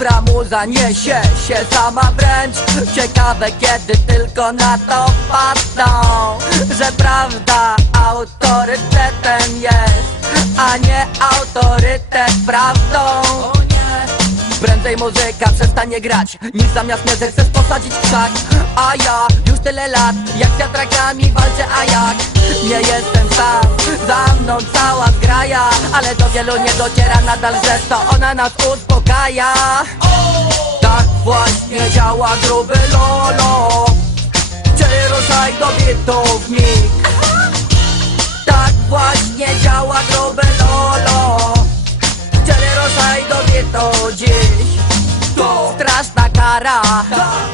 Dobra muza niesie się sama wręcz. Ciekawe kiedy tylko na to wpadną Że prawda autorytetem jest A nie autorytet prawdą Prędzej muzyka przestanie grać Niż zamiast mnie zechcesz posadzić krzak A ja już tyle lat Jak z wiatrakami walczę, a jak? Nie jestem sam Za mną cała zgraja Ale do wielu nie dociera nadal, że to ona nas uspokaja. Tak właśnie działa gruby lolo. Ruszaj do bitów mig. Tak właśnie działa gruby lolo. Czyli ruszaj do To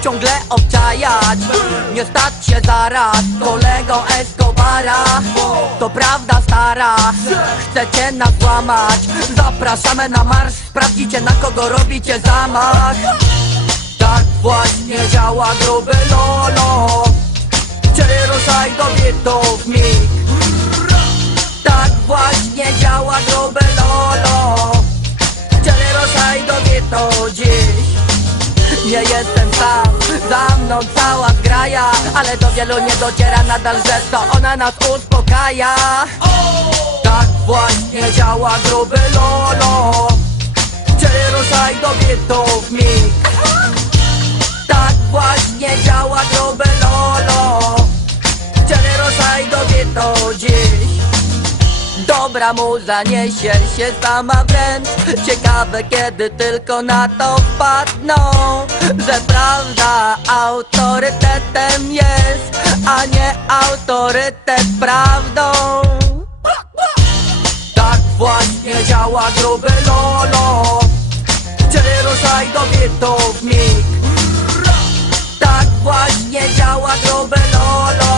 Ciągle obczajać Nie stać się zaraz Kolegą Escobara. To prawda stara Chcecie nas złamać. Zapraszamy na marsz Sprawdzicie na kogo robicie zamach. Tak właśnie działa gruby lolo. Czyli ruszaj do bitów mig. Tak właśnie działa grube Nie jestem sam, za mną cała zgraja Ale do wielu nie dociera nadal, że to ona nas uspokaja. Tak właśnie działa gruby lolo. Czyli ruszaj do bitów mig Tak właśnie działa Dobra muza niesie się sama wręcz. Ciekawe kiedy tylko na to wpadną Że prawda autorytetem jest A nie autorytet prawdą. Tak właśnie działa gruby lolo. Czyli ruszaj do bitów mig Tak właśnie działa gruby lolo